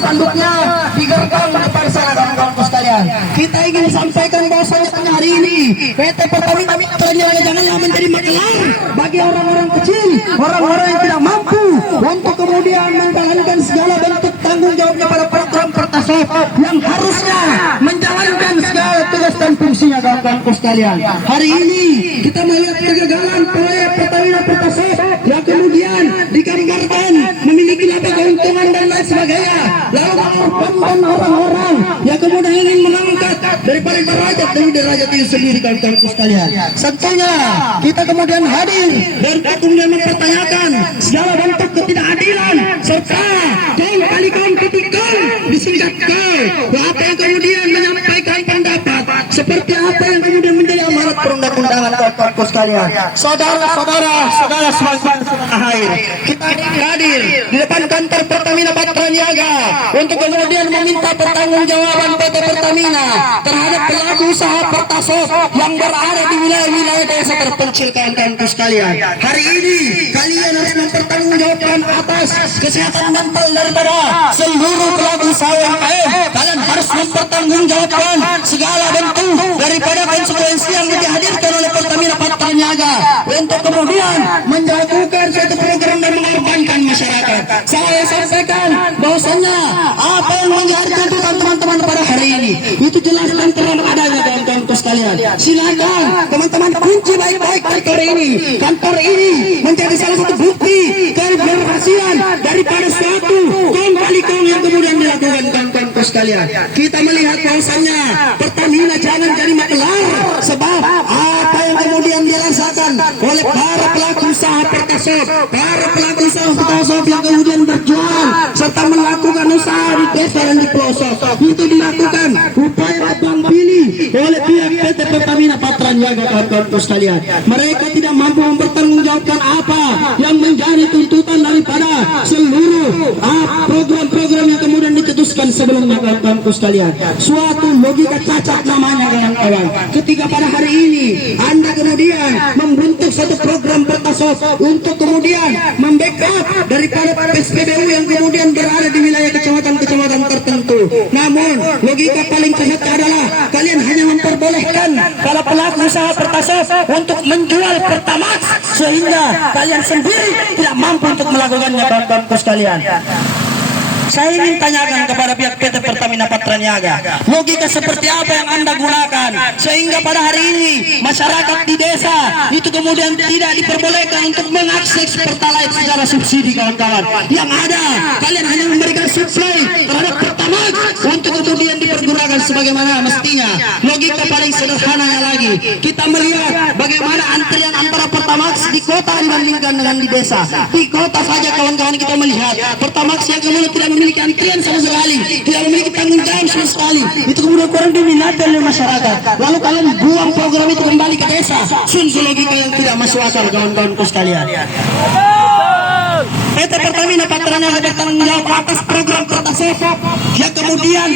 spanduknya di gerbang depan sana kawan-kawan sekalian. Kita ingin sampaikan bahwasanya hari ini PT Pertamina Mitra Niaga janganlah menjadi makelar bagi orang-orang kecil, orang-orang yang tidak mampu untuk kemudian menjalankan segala bentuk tanggung jawabnya pada program Pertasop yang harusnya menjalankan segala tugas dan fungsinya kawan-kawan sekalian. Hari ini kita melihat kegagalan proyek Pertamina Pertasop yang kemudian digambarkan memiliki laba keuntungan dan lain sebagainya, lalu mengorbankan orang-orang yang kemudian ingin mengangkat daripada derajat demi derajat itu sendiri kawan-kawan sekalian. Tentunya kita kemudian hadir dan kemudian mempertanyakan segala bentuk ketidakadilan serta kaum kali kaum ketikal disingkat apa yang kemudian menyampaikan pendapat seperti apa yang kemudian menjadi amanat perundang-undangan kawan-kawan sekalian. Saudara semuanya, kita hadir di depan kantor Pertamina Patra Niaga untuk kemudian meminta pertanggungjawaban PT Pertamina terhadap pelaku usaha Pertasop yang berada di wilayah-wilayah desa terpencil kawan-kawan sekalian. Hari ini kalian harus mempertanggungjawabkan atas kesehatan mental daripada seluruh pelaku usaha UMKM. Kalian harus mempertanggungjawabkan segala bentuk daripada konsekuensi yang dihadirkan oleh Pertamina Patra Niaga untuk kemudian menjalankan suatu program dan mengorbankan masyarakat. Saya sampaikan bahwasanya apa yang menjadi tuntutan teman-teman pada hari ini itu jelas dan terang adanya kawan-kawan sekalian. Silakan teman-teman kunci baik-baik kantor ini menjadi salah satu bukti keberhasilan daripada suatu kaum kali kaum yang kemudian dilakukan kawan-kawan sekalian. Kita melihat bahwasanya Pertamina jangan jadi makelar sebab apa yang kemudian dirasakan oleh para pelaku usaha Pertasop, para pelaku usaha Pertasop yang kemudian berjuang serta melakukan usaha di desa dan di pelosok itu dilakukan upaya tebang pilih oleh pihak PT Pertamina Patra Niaga kawan-kawan sekalian. Mereka tidak mampu mempertanggungjawabkan apa yang menjadi tuntutan daripada seluruh program-program yang kemudian ditetuskan sebelumnya kawan-kawan sekalian. Suatu logika cacat namanya kawan-kawan. Ketika pada hari ini Anda kemudian membentuk satu program Pertasop untuk kemudian membackup daripada SPBU yang kemudian berada di wilayah kecamatan-kecamatan tertentu. Namun logika paling sehat adalah kalian hanya memperbolehkan para pelaku usaha Pertasop untuk menjual Pertamax sehingga kalian sendiri tidak mampu untuk melakukannya kawan-kawan sekalian. Saya ingin tanyakan kepada pihak PT Pertamina Patra Niaga, logika seperti apa yang Anda gunakan sehingga pada hari ini masyarakat di desa itu kemudian tidak diperbolehkan untuk mengakses Pertalite secara subsidi kawan-kawan. Yang ada kalian hanya memberikan suplai terhadap Pertamax untuk kemudian dipergunakan sebagaimana mestinya. Logika paling sederhananya lagi, kita melihat bagaimana antrian antara Pertamax di kota dibandingkan dengan di desa. Di kota saja kawan-kawan kita melihat Pertamax yang kemudian tidak memiliki antrian sama sekali, tidak memiliki tanggung jawab sama sekali, itu kemudian kurang diminati oleh masyarakat. Lalu kalian buang program itu kembali ke desa, sungguh logika yang tidak masuk akal kawan-kawanku sekalian. PT Pertamina Patra Niaga bertanggung jawab atas program Pertasop yang kemudian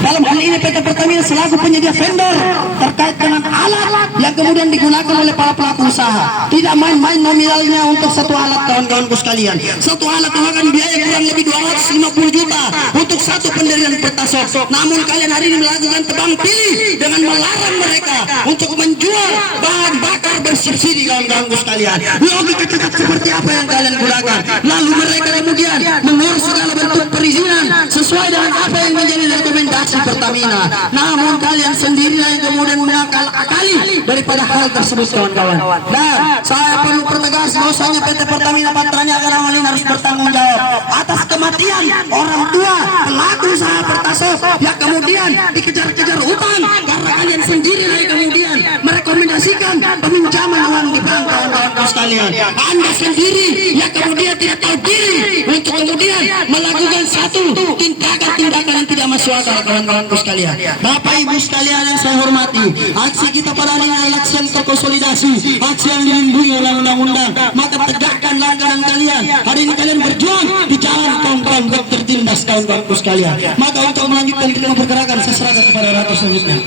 dalam hal ini PT Pertamina selaku penyedia vendor terkait dengan alat yang kemudian digunakan oleh para pelaku usaha. Tidak main-main nominalnya untuk satu alat kawan-kawanku sekalian. Satu alat memakan biaya kurang lebih 250 juta untuk satu pendirian Pertasop. Namun kalian hari ini melakukan tebang pilih dengan melarang mereka untuk menjual bahan bakar bersubsidi kawan-kawanku sekalian. Logika cacat seperti apa yang kalian gunakan? Lalu mereka kemudian mengurus segala bentuk perizinan sesuai dengan apa yang menjadi rekomendasi Pertamina. Namun kalian sendirilah yang kemudian mengakal-akali daripada hal tersebut kawan-kawan. Dan saya perlu pertegas bahwasanya PT Pertamina Patra Niaga ini harus bertanggung jawab atas kematian orang tua pelaku usaha Pertasop yang kemudian dikejar-kejar utang karena kalian sendirilah yang kemudian merekomendasikan peminjaman uang di bank kawan-kawan sekalian. Anda sendiri yang kemudian tidak tahu diri untuk kemudian melakukan satu tindakan-tindakan yang tidak masuk akal kawan-kawanku sekalian. Bapak Ibu sekalian yang saya hormati, aksi kita pada hari ini adalah aksi yang terkonsolidasi, aksi yang dilindungi oleh undang-undang. Maka tegakkan langganan kalian. Hari ini kalian berjuang di jalan kawan-kawan tertindas kawan-kawanku sekalian. Maka untuk melanjutkan kita pergerakan saya serahkan kepada ratu selanjutnya.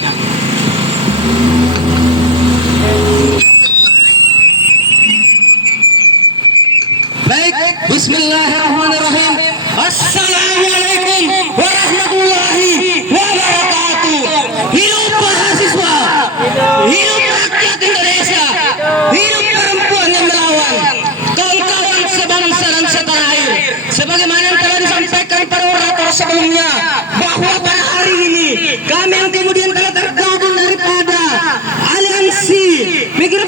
Baik, bismillahirrahmanirrahim. Assalamualaikum sebelumnya bahwa pada hari ini kami yang kemudian telah tergabung daripada aliansi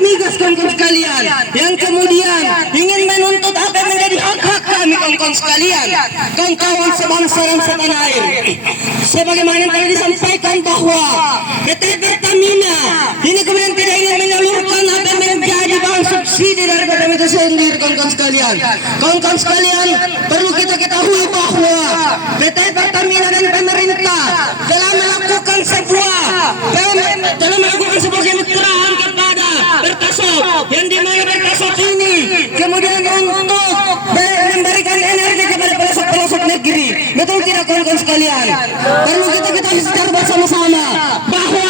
migas kawan-kawan sekalian yang kemudian ingin menuntut apa yang menjadi hak-hak kami kawan-kawan sekalian, kawan-kawan sebangsa dan setanah air. Sebagaimana yang telah disampaikan bahwa PT Pertamina ini kemudian tidak ingin menyalurkan apa yang menjadi bahan subsidi daripada itu sendiri kawan-kawan sekalian. Kawan-kawan sekalian, perlu kita ketahui bahwa PT Pertamina dan pemerintah telah melakukan sebuah kemitraan kepada Pertasop, yang dimana Pertasop ini kemudian untuk memberikan energi kepada pelosok-pelosok negeri. Betul tidak kawan-kawan sekalian? Perlu kita ketahui secara bersama-sama bahwa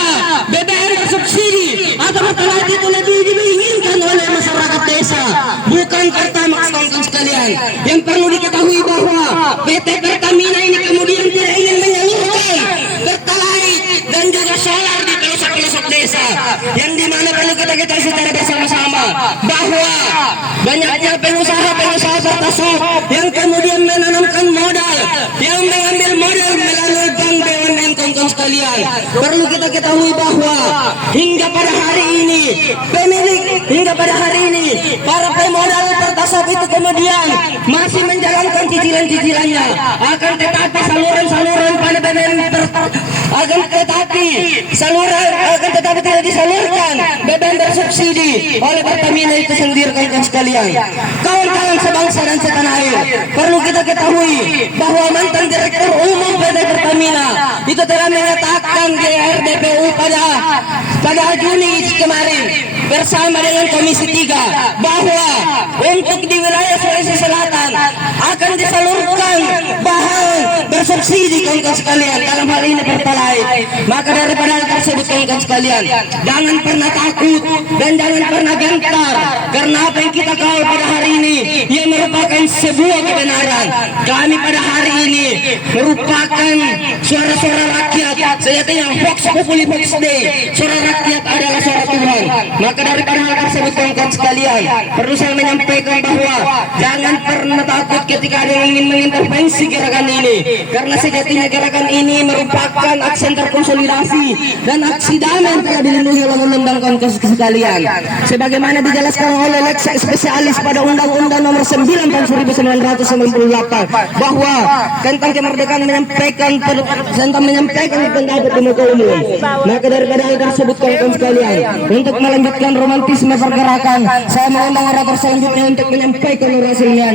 BBM bersubsidi atau Pertalite itu lebih diinginkan oleh masyarakat desa, bukan Pertamax kawan-kawan sekalian. Yang perlu diketahui bahwa PT Pertamina ini kemudian tidak ingin menyalurkan Pertalite dan juga solar di pelosok-pelosok desa, yang dimana perlu kita ketahui secara bersama-sama bahwa banyaknya pengusaha-pengusaha Pertasop yang kemudian menanamkan modal, yang mengambil modal melalui bank BUMN kawan-kawan sekalian. Perlu kita ketahui bahwa hingga pada hari ini para pemodal Pertasop itu kemudian masih menjalankan cicilan-cicilannya, akan tetapi saluran-saluran pada BBM tidak disalurkan BBM bersubsidi oleh Pertamina itu sendiri kawan-kawan sekalian. Kawan-kawan sebangsa dan setanah air, perlu kita ketahui bahwa mantan Direktur Umum PT Pertamina itu telah menyatakan di RDPU pada Juni kemarin bersama dengan Komisi 3 bahwa untuk di wilayah Sulawesi Selatan akan disalurkan bahan bersubsidi kawan-kawan sekalian, dalam hal ini Pertalite. Maka daripada hal tersebut kawan-kawan sekalian, jangan pernah takut dan jangan pernah gentar, karena apa yang kita kawal pada hari ini ia merupakan sebuah kebenaran. Kami pada hari ini merupakan suara-suara rakyat, sejatinya Vox Populi Vox Dei, suara rakyat adalah suara Tuhan. Maka daripada hal tersebut kawan-kawan sekalian, perlu saya menyampaikan bahwa jangan pernah takut ketika ada yang ingin mengintervensi gerakan ini, karena sejatinya gerakan ini merupakan aksi terkonsolidasi dan aksi damai yang telah dilindungi oleh undang-undang kawan-kawan sekalian, sebagaimana dijelaskan oleh lex spesialis pada Undang-Undang Nomor 9 tahun 1998 bahwa tentang kemerdekaan menyampaikan pendapat di muka umum. Maka daripada hal tersebut kawan-kawan sekalian, untuk melanjutkan romantisme pergerakan, saya mengundang orator selanjutnya untuk menyampaikan orasinya.